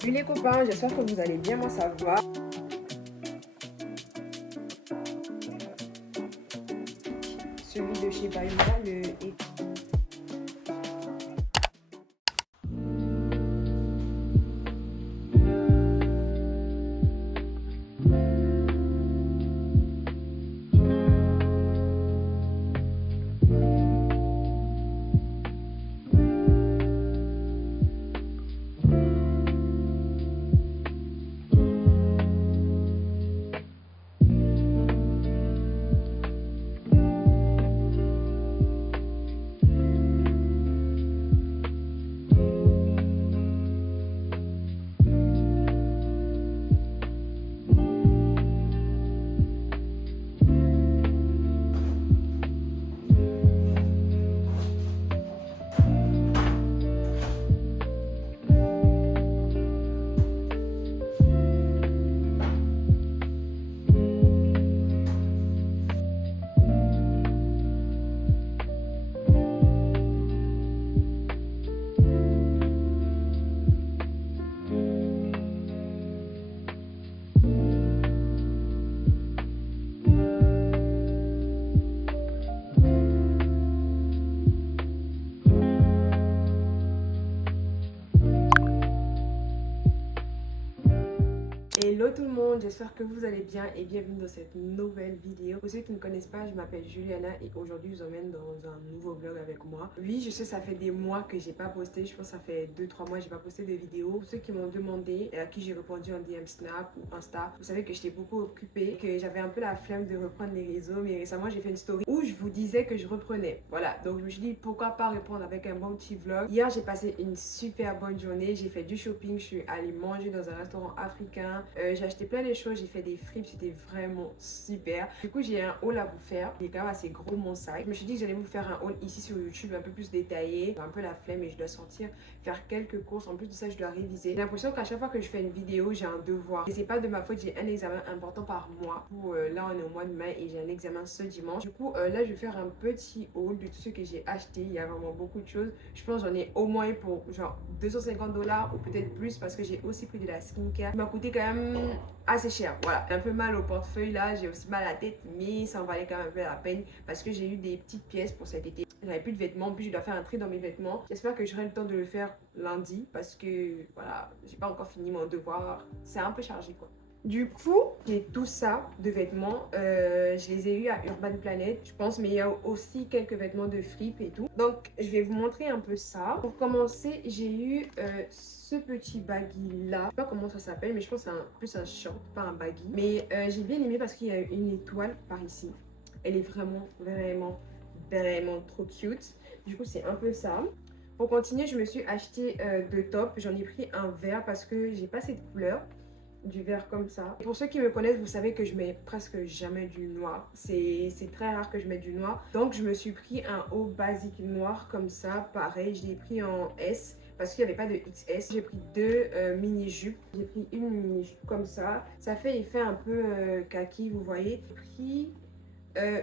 Salut les copains, j'espère que vous allez bien, moi ça va. Celui de chez Baïma, le... Hello tout le monde, j'espère que vous allez bien et bienvenue dans cette nouvelle vidéo. Pour ceux qui ne connaissent pas, je m'appelle Juliana et aujourd'hui je vous emmène dans un nouveau vlog avec moi. Oui, je sais, ça fait des mois que j'ai pas posté, je pense que ça fait 2-3 mois que j'ai pas posté de vidéo. Pour ceux qui m'ont demandé et à qui j'ai répondu en DM Snap ou Insta, vous savez que j'étais beaucoup occupée, que j'avais un peu la flemme de reprendre les réseaux, mais récemment j'ai fait une story où je vous disais que je reprenais. Voilà, donc je me suis dit pourquoi pas répondre avec un bon petit vlog. Hier j'ai passé une super bonne journée, j'ai fait du shopping, je suis allée manger dans un restaurant africain. J'ai acheté plein de choses, j'ai fait des fripes, c'était vraiment super. Du coup, j'ai un haul à vous faire. Il est quand même assez gros mon sac. Je me suis dit que j'allais vous faire un haul ici sur YouTube un peu plus détaillé. J'ai un peu la flemme et je dois sortir faire quelques courses. En plus de ça, je dois réviser. J'ai l'impression qu'à chaque fois que je fais une vidéo, j'ai un devoir. Et c'est pas de ma faute, j'ai un examen important par mois. Pour là, on est au mois de mai et j'ai un examen ce dimanche. Du coup, là, je vais faire un petit haul de tout ce que j'ai acheté. Il y a vraiment beaucoup de choses. Je pense que j'en ai au moins pour genre 250$ ou peut-être plus parce que j'ai aussi pris de la skincare. Il m'a coûté quand même assez cher. Voilà, un peu mal au portefeuille là, j'ai aussi mal à la tête, mais ça en valait quand même un peu la peine parce que j'ai eu des petites pièces pour cet été. J'avais plus de vêtements, puis je dois faire un tri dans mes vêtements. J'espère que j'aurai le temps de le faire lundi parce que voilà, j'ai pas encore fini mon devoir. C'est un peu chargé quoi. Du coup, j'ai tout ça de vêtements. Je les ai eu à Urban Planet, je pense, mais il y a aussi quelques vêtements de fripe et tout. Donc, je vais vous montrer un peu ça. Pour commencer, j'ai eu ce petit baggy là. Je sais pas comment ça s'appelle, mais je pense que c'est plus un short, pas un baggy. Mais j'ai bien aimé parce qu'il y a une étoile par ici. Elle est vraiment trop cute. Du coup, c'est un peu ça. Pour continuer, je me suis acheté deux tops. J'en ai pris un vert parce que j'ai pas cette couleur. Du vert comme ça. Pour ceux qui me connaissent, vous savez que je mets presque jamais du noir. C'est très rare que je mette du noir. Donc je me suis pris un haut basique noir comme ça. Pareil, je l'ai pris en S parce qu'il n'y avait pas de XS. J'ai pris deux mini-jupes. J'ai pris une mini-jupe comme ça. Ça fait effet un peu kaki, vous voyez. J'ai pris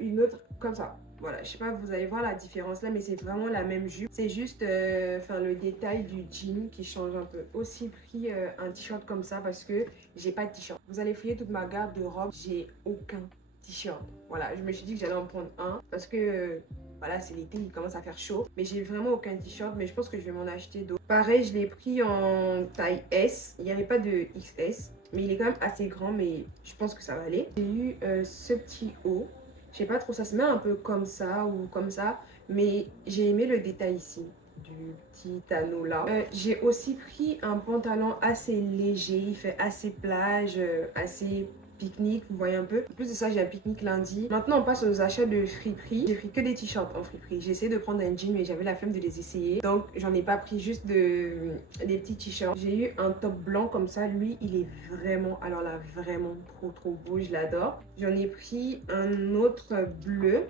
une autre comme ça. Voilà, je sais pas, vous allez voir la différence là, mais c'est vraiment la même jupe. C'est juste le détail du jean qui change un peu. Aussi pris un t-shirt comme ça parce que j'ai pas de t-shirt. Vous allez fouiller toute ma garde de robes, j'ai aucun t-shirt. Voilà, je me suis dit que j'allais en prendre un parce que voilà, c'est l'été, il commence à faire chaud. Mais j'ai vraiment aucun t-shirt, mais je pense que je vais m'en acheter d'autres. Pareil, je l'ai pris en taille S. Il n'y avait pas de XS, mais il est quand même assez grand, mais je pense que ça va aller. J'ai eu ce petit haut. Je sais pas trop, ça se met un peu comme ça ou comme ça, mais j'ai aimé le détail ici du petit anneau là. J'ai aussi pris un pantalon assez léger, il fait assez plage, assez pique-nique, vous voyez un peu. En plus de ça, j'ai un pique-nique lundi. Maintenant, on passe aux achats de friperie. J'ai pris que des t-shirts en friperie. J'ai essayé de prendre un jean, mais j'avais la flemme de les essayer. Donc, j'en ai pas pris, juste des petits t-shirts. J'ai eu un top blanc comme ça. Lui, il est vraiment, alors là, vraiment trop beau. Je l'adore. J'en ai pris un autre bleu.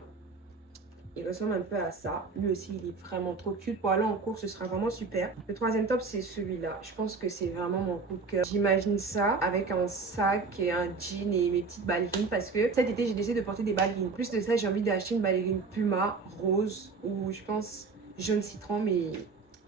Il ressemble un peu à ça. Lui aussi, il est vraiment trop cute. Pour aller en cours, ce sera vraiment super. Le troisième top, c'est celui-là. Je pense que c'est vraiment mon coup de cœur. J'imagine ça avec un sac et un jean et mes petites ballerines parce que cet été, j'ai décidé de porter des ballerines. Plus de ça, j'ai envie d'acheter une ballerine Puma rose ou je pense jaune citron, mais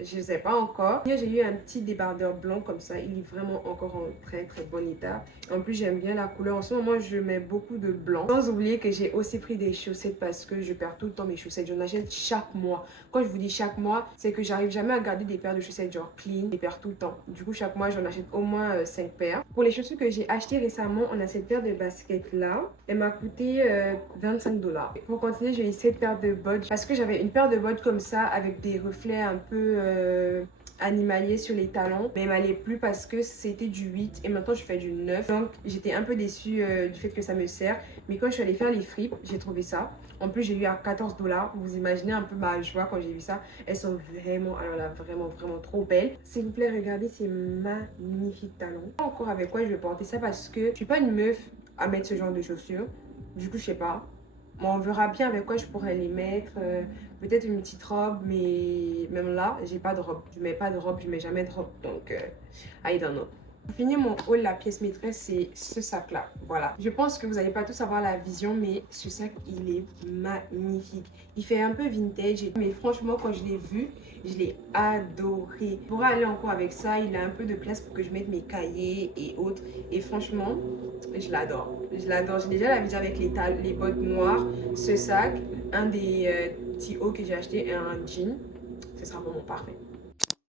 Je ne sais pas encore. J'ai eu un petit débardeur blanc comme ça. Il est vraiment encore en très très bon état. En plus, j'aime bien la couleur. En ce moment, je mets beaucoup de blanc. Sans oublier que j'ai aussi pris des chaussettes parce que je perds tout le temps mes chaussettes. J'en achète chaque mois. Quand je vous dis chaque mois, c'est que j'arrive jamais à garder des paires de chaussettes genre clean. Je les perds tout le temps. Du coup, chaque mois, j'en achète au moins 5 paires. Pour les chaussures que j'ai achetées récemment, on a cette paire de baskets là. Elle m'a coûté 25 $. Pour continuer, j'ai eu cette paire de bottes parce que j'avais une paire de bottes comme ça avec des reflets un peu animalier sur les talons, mais elle m'allait plus parce que c'était du 8 et maintenant je fais du 9, donc j'étais un peu déçue du fait que ça me sert. Mais quand je suis allée faire les fripes, j'ai trouvé ça. En plus, j'ai eu à 14 $. Vous imaginez un peu ma joie quand j'ai vu ça. Elles sont vraiment, alors là, vraiment, vraiment trop belles. S'il vous plaît, regardez ces magnifiques talons. Pas encore avec quoi je vais porter ça parce que je suis pas une meuf à mettre ce genre de chaussures. Du coup, je sais pas. Bon, on verra bien avec quoi je pourrais les mettre. Peut-être une petite robe, mais même là, j'ai pas de robe. Je mets pas de robe, je mets jamais de robe. Donc, I don't know. Pour finir mon haul, la pièce maîtresse, c'est ce sac-là. Voilà. Je pense que vous n'allez pas tous avoir la vision, mais ce sac, il est magnifique. Il fait un peu vintage, mais franchement, quand je l'ai vu, je l'ai adoré. Je pourrais aller encore avec ça. Il a un peu de place pour que je mette mes cahiers et autres. Et franchement, je l'adore. Je l'adore. J'ai déjà la vision avec les bottes noires, ce sac, un des petits hauts que j'ai acheté et un jean. Ce sera vraiment parfait.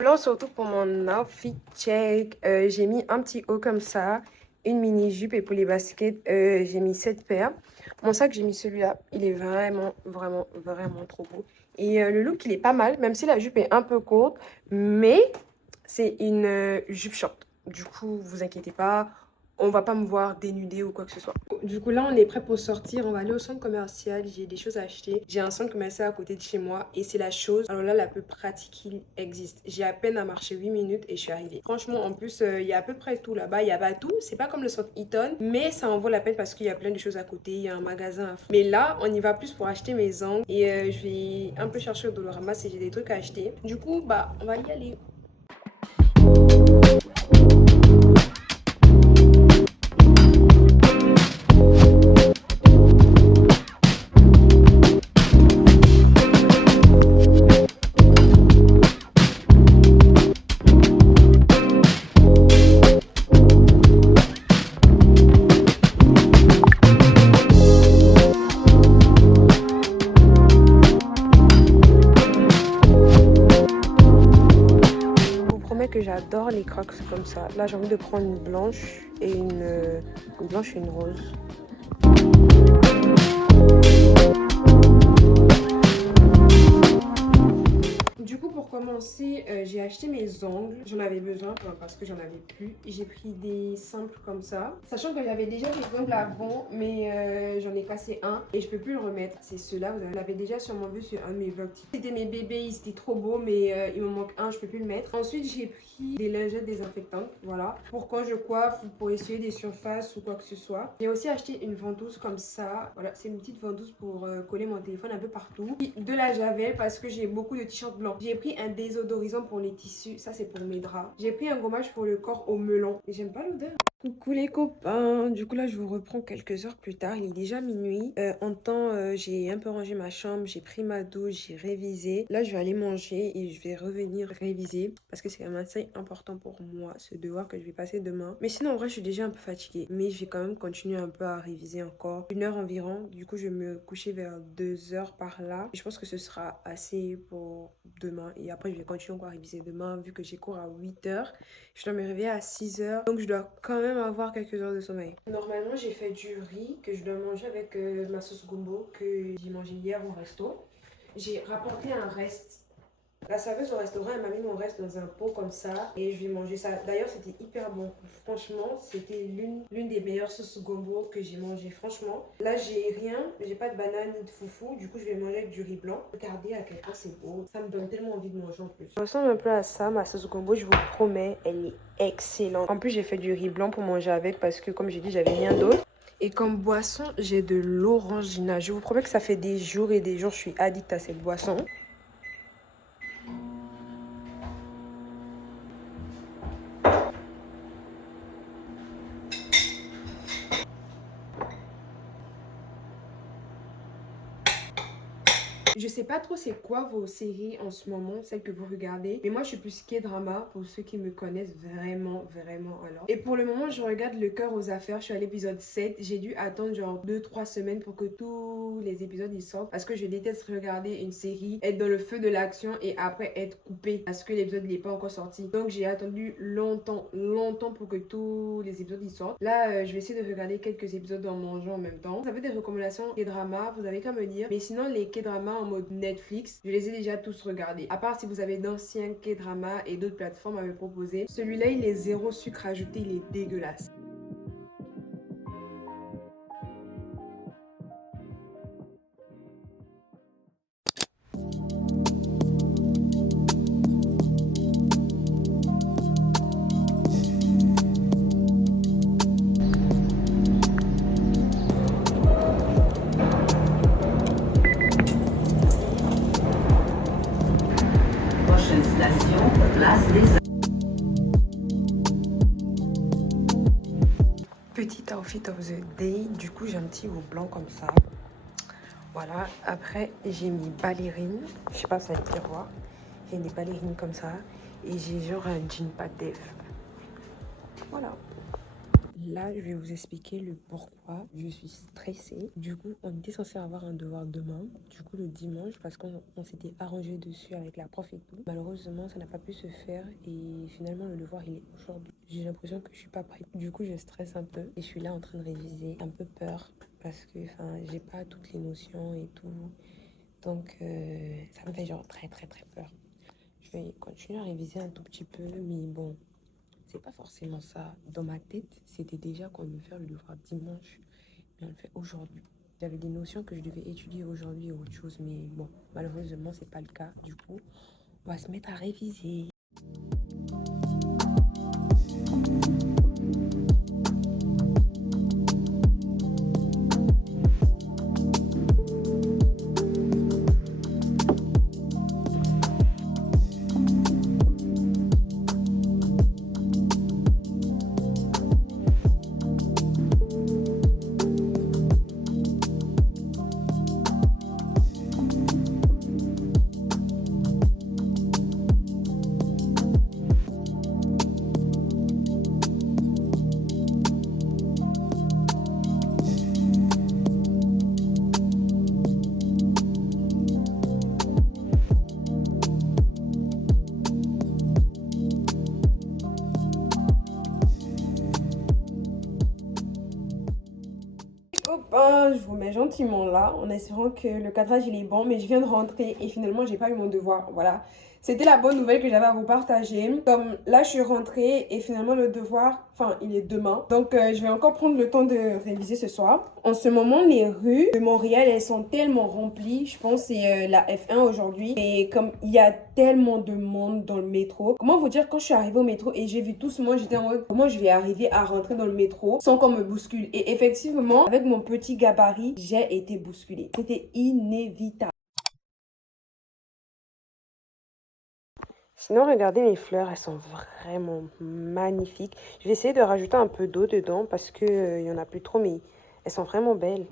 Là, surtout pour mon outfit check, j'ai mis un petit haut comme ça, une mini jupe et pour les baskets, j'ai mis cette paire. Mon sac, j'ai mis celui-là. Il est vraiment, vraiment, vraiment trop beau. Et le look, il est pas mal, même si la jupe est un peu courte, mais c'est une jupe short. Du coup, vous inquiétez pas, on va pas me voir dénudée ou quoi que ce soit. Du coup, là, on est prêt pour sortir. On va aller au centre commercial. J'ai des choses à acheter. J'ai un centre commercial à côté de chez moi et c'est la chose, alors là, la plus pratique qui existe. J'ai à peine à marcher 8 minutes et je suis arrivée. Franchement, en plus, il y a à peu près tout là-bas. Il y a pas tout. C'est pas comme le centre Eaton, mais ça en vaut la peine parce qu'il y a plein de choses à côté. Il y a un magasin à faire. Mais là, on y va plus pour acheter mes ongles et je vais un peu chercher au Dollarama si j'ai des trucs à acheter. Du coup, bah, on va y aller. Que j'adore les crocs comme ça. Là, j'ai envie de prendre une blanche et une blanche et une rose. Du coup, pour commencer, j'ai acheté mes ongles. J'en avais besoin parce que j'en avais plus. J'ai pris des simples comme ça. Sachant que j'avais déjà des ongles avant, mais j'en ai cassé un et je peux plus le remettre. C'est ceux-là, vous l'avez déjà sûrement vu sur un de mes vlogs. C'était mes bébés, ils étaient trop beaux, mais il me manque un, je peux plus le mettre. Ensuite, j'ai pris des lingettes désinfectantes, voilà. Pour quand je coiffe ou pour essuyer des surfaces ou quoi que ce soit. J'ai aussi acheté une ventouse comme ça. Voilà, c'est une petite ventouse pour coller mon téléphone un peu partout. Et de la javel parce que j'ai beaucoup de t-shirts blancs. J'ai pris un désodorisant pour les tissus, ça c'est pour mes draps. J'ai pris un gommage pour le corps au melon. Et j'aime pas l'odeur. Coucou les copains, du coup là je vous reprends quelques heures plus tard, il est déjà minuit. En temps j'ai un peu rangé ma chambre, j'ai pris ma douche, j'ai révisé. Là je vais aller manger et je vais revenir réviser parce que c'est quand même assez important pour moi ce devoir que je vais passer demain. Mais sinon en vrai je suis déjà un peu fatiguée, mais je vais quand même continuer un peu à réviser encore. 1 heure environ, du coup je vais me coucher vers 2 heures par là. Et je pense que ce sera assez pour demain et après je vais continuer encore à réviser demain vu que j'ai cours à 8 heures. Je dois me réveiller à 6 heures, donc je dois quand même avoir quelques heures de sommeil. Normalement, j'ai fait du riz que je dois manger avec ma sauce gombo que j'ai mangé hier au resto. J'ai rapporté un reste. La serveuse au restaurant, elle m'a mis mon reste dans un pot comme ça et je vais manger ça. D'ailleurs, c'était hyper bon. Franchement, c'était l'une des meilleures sauces gombo que j'ai mangé. Franchement, là, j'ai rien. J'ai pas de banane ni de foufou. Du coup, je vais manger avec du riz blanc. Regardez à quel point c'est beau. Ça me donne tellement envie de manger en plus. Ça ressemble un peu à ça, ma sauce gombo. Je vous promets, elle est excellente. En plus, j'ai fait du riz blanc pour manger avec parce que, comme j'ai dit, j'avais rien d'autre. Et comme boisson, j'ai de l'orangina. Je vous promets que ça fait des jours et des jours que je suis addict à cette boisson. Je sais pas trop c'est quoi vos séries en ce moment, celles que vous regardez. Mais moi, je suis plus K-drama pour ceux qui me connaissent vraiment, vraiment alors. Et pour le moment, je regarde Le Cœur aux Affaires. Je suis à l'épisode 7. J'ai dû attendre genre 2-3 semaines pour que tous les épisodes ils sortent. Parce que je déteste regarder une série, être dans le feu de l'action et après être coupé parce que l'épisode n'est pas encore sorti. Donc j'ai attendu longtemps pour que tous les épisodes ils sortent. Là, je vais essayer de regarder quelques épisodes en mangeant en même temps. Ça fait des recommandations K-drama, vous avez qu'à me dire. Mais sinon, les K-dramas en mode Netflix, je les ai déjà tous regardés. À part si vous avez d'anciens K-dramas et d'autres plateformes à me proposer. Celui-là, il est zéro sucre ajouté, il est dégueulasse. Prochaine station, place des... Petit outfit of the day, du coup j'ai un petit haut blanc comme ça. Voilà, après j'ai mis ballerine, je sais pas si ça va dire voir. J'ai des ballerines comme ça et j'ai genre un jean pas def. Voilà. Là, je vais vous expliquer le pourquoi je suis stressée. Du coup, on était censé avoir un devoir demain, du coup le dimanche, parce qu'on s'était arrangé dessus avec la prof et tout. Malheureusement, ça n'a pas pu se faire et finalement le devoir il est aujourd'hui. J'ai l'impression que je suis pas prête. Du coup, je stresse un peu et je suis là en train de réviser, un peu peur parce que j'ai pas toutes les notions et tout. Donc ça me fait genre très peur. Je vais continuer à réviser un tout petit peu, mais bon. C'est pas forcément ça. Dans ma tête, c'était déjà qu'on devait faire le devoir dimanche, mais on le fait aujourd'hui. J'avais des notions que je devais étudier aujourd'hui et autre chose, mais bon, malheureusement, c'est pas le cas. Du coup, on va se mettre à réviser. Copain, je vous mets gentiment là en espérant que le cadrage il est bon, mais je viens de rentrer et finalement j'ai pas eu mon devoir. Voilà, c'était la bonne nouvelle que j'avais à vous partager. Comme là je suis rentrée et finalement le devoir, il est demain, donc je vais encore prendre le temps de réviser ce soir. En ce moment, les rues de Montréal elles sont tellement remplies. Je pense que c'est la F1 aujourd'hui et comme il y a tellement de monde dans le métro, comment vous dire, quand je suis arrivée au métro et j'ai vu tout ce monde, j'étais en mode comment je vais arriver à rentrer dans le métro sans qu'on me bouscule. Et effectivement, avec mon petit gabarit, j'ai été bousculée. C'était inévitable. Sinon, regardez mes fleurs, elles sont vraiment magnifiques. Je vais essayer de rajouter un peu d'eau dedans parce que il y en a plus trop, mais elles sont vraiment belles.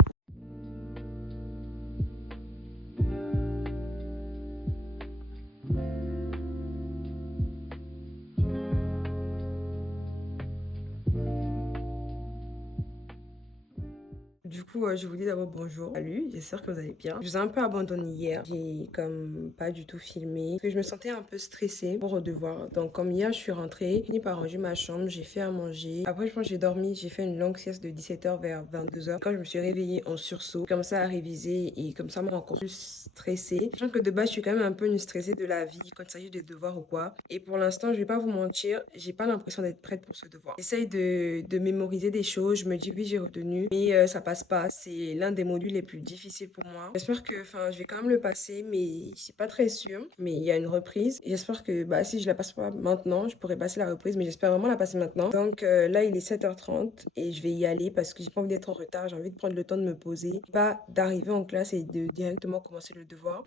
Du coup, je vous dis d'abord bonjour. Salut, j'espère que vous allez bien. Je vous ai un peu abandonné hier. J'ai comme pas du tout filmé. Parce que je me sentais un peu stressée pour le devoir. Donc comme hier, je suis rentrée, j'ai fini par ranger ma chambre, j'ai fait à manger. Après, je pense que j'ai dormi, j'ai fait une longue sieste de 17h vers 22h. Quand je me suis réveillée en sursaut, comme ça à réviser et comme ça me rend encore plus stressée. Sachant que de base, je suis quand même un peu une stressée de la vie quand il s'agit des devoirs ou quoi. Et pour l'instant, je vais pas vous mentir, j'ai pas l'impression d'être prête pour ce devoir. J'essaye de mémoriser des choses, je me dis oui, j'ai retenu, mais ça passe pas. C'est l'un des modules les plus difficiles pour moi. J'espère que je vais quand même le passer, mais je suis pas très sûre. Mais il y a une reprise. J'espère que si je la passe pas maintenant, je pourrais passer la reprise, mais j'espère vraiment la passer maintenant. Donc là, il est 7h30 et je vais y aller parce que j'ai pas envie d'être en retard. J'ai envie de prendre le temps de me poser, pas d'arriver en classe et de directement commencer le devoir.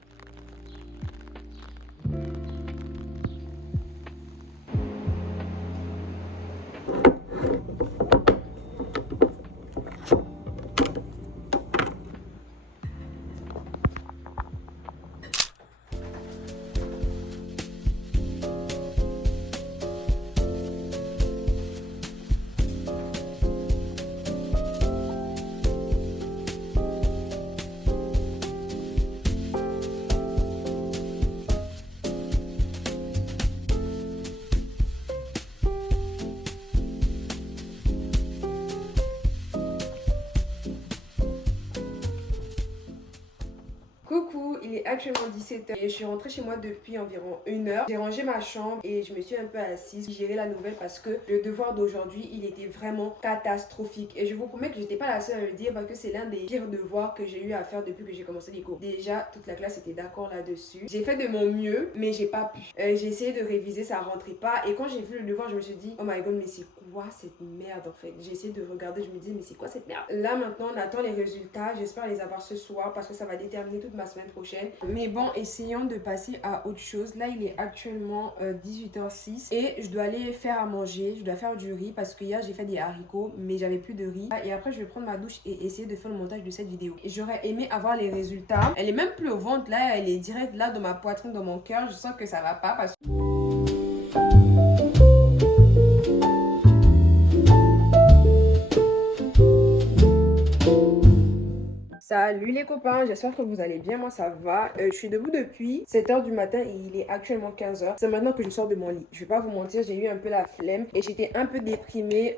est actuellement 17h et je suis rentrée chez moi depuis environ 1 heure. J'ai rangé ma chambre et je me suis un peu assise, gérer la nouvelle parce que le devoir d'aujourd'hui, il était vraiment catastrophique. Et je vous promets que j'étais pas la seule à le dire parce que c'est l'un des pires devoirs que j'ai eu à faire depuis que j'ai commencé les cours. Déjà, toute la classe était d'accord là-dessus. J'ai fait de mon mieux, mais j'ai pas pu. J'ai essayé de réviser, ça rentrait pas. Et quand j'ai vu le devoir, je me suis dit, oh my god, mais c'est quoi cette merde en fait? J'ai essayé de regarder, je me dis, mais c'est quoi cette merde? Là maintenant, on attend les résultats. J'espère les avoir ce soir parce que ça va déterminer toute ma semaine prochaine. Mais bon, essayons de passer à autre chose. Là, il est actuellement 18h06 et je dois aller faire à manger. Je dois faire du riz parce que hier, j'ai fait des haricots, mais j'avais plus de riz. Et après, je vais prendre ma douche et essayer de faire le montage de cette vidéo. Et j'aurais aimé avoir les résultats. Elle est même plus au ventre là, elle est direct là dans ma poitrine, dans mon cœur. Je sens que ça va pas parce que... Salut les copains, j'espère que vous allez bien, moi ça va. Je suis debout depuis 7h du matin et il est actuellement 15h. C'est maintenant que je sors de mon lit. Je vais pas vous mentir, j'ai eu un peu la flemme et j'étais un peu déprimée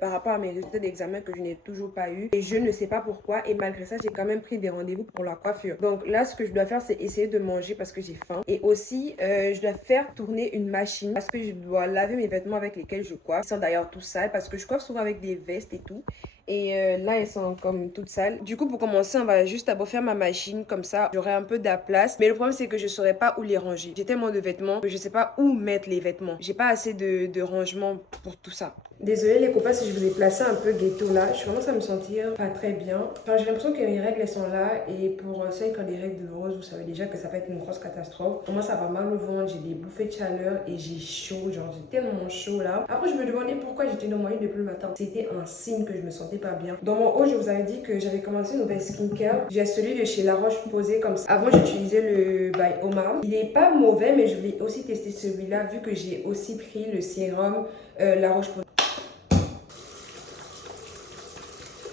par rapport à mes résultats d'examen que je n'ai toujours pas eu. Et je ne sais pas pourquoi et malgré ça, j'ai quand même pris des rendez-vous pour la coiffure. Donc là, ce que je dois faire, c'est essayer de manger parce que j'ai faim. Et aussi, je dois faire tourner une machine parce que je dois laver mes vêtements avec lesquels je coiffe. Ils sont d'ailleurs tout sales parce que je coiffe souvent avec des vestes et tout. Et là, elles sont comme toutes sales. Du coup, pour commencer, on va juste d'abord faire ma machine. Comme ça, j'aurai un peu de la place. Mais le problème, c'est que je ne saurais pas où les ranger. J'ai tellement de vêtements que je ne sais pas où mettre les vêtements. J'ai pas assez de rangement pour tout ça. Désolée les copains si je vous ai placé un peu ghetto là. Je commence à me sentir pas très bien. Enfin, j'ai l'impression que mes règles elles sont là. Et pour celles qui ont des règles douloureuses, vous savez déjà que ça va être une grosse catastrophe. Pour moi, ça va mal au ventre. J'ai des bouffées de chaleur et j'ai chaud. Genre, j'ai tellement chaud là. Après, je me demandais pourquoi j'étais dans mon lit depuis le matin. C'était un signe que je me sentais pas bien. Dans mon haut, je vous avais dit que j'avais commencé une nouvelle skincare. J'ai celui de chez La Roche-Posay comme ça. Avant, j'utilisais le By Omar. Il est pas mauvais, mais je voulais aussi tester celui-là vu que j'ai aussi pris le sérum La Roche-Posay.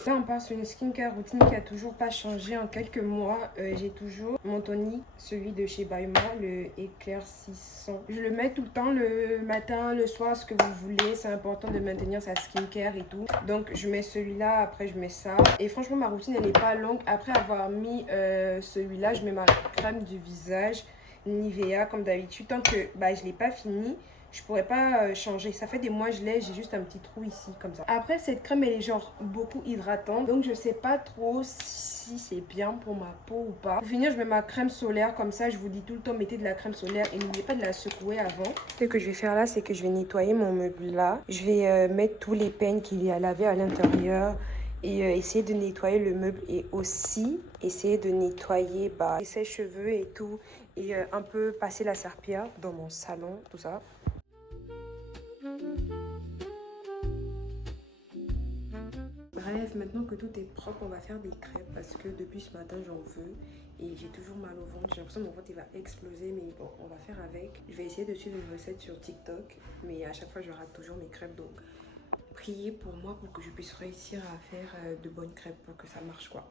Là, on part sur une skincare routine qui a toujours pas changé en quelques mois. J'ai toujours mon tonique, celui de chez Bayma, le éclaircissant. Je le mets tout le temps, le matin, le soir, ce que vous voulez. C'est important de maintenir sa skincare et tout. Donc, je mets celui-là, après je mets ça. Et franchement, ma routine, elle n'est pas longue. Après avoir mis celui-là, je mets ma crème du visage, Nivea, comme d'habitude. Tant que je l'ai pas fini, je pourrais pas changer. Ça fait des mois je l'ai, j'ai juste un petit trou ici comme ça. Après cette crème elle est genre beaucoup hydratante. Donc je sais pas trop si c'est bien pour ma peau ou pas. Pour finir je mets ma crème solaire comme ça. Je vous dis tout le temps mettez de la crème solaire et n'oubliez pas de la secouer avant. Ce que je vais faire là c'est que je vais nettoyer mon meuble là. Je vais mettre tous les peignes qu'il y a à laver à l'intérieur. Et essayer de nettoyer le meuble et aussi essayer de nettoyer les sèche-cheveux et tout. Et un peu passer la serpillière dans mon salon, tout ça. Bref, maintenant que tout est propre, on va faire des crêpes parce que depuis ce matin j'en veux et j'ai toujours mal au ventre. J'ai l'impression que mon ventre il va exploser, mais bon, on va faire avec. Je vais essayer de suivre une recette sur TikTok, mais à chaque fois je rate toujours mes crêpes, donc priez pour moi pour que je puisse réussir à faire de bonnes crêpes pour que ça marche quoi.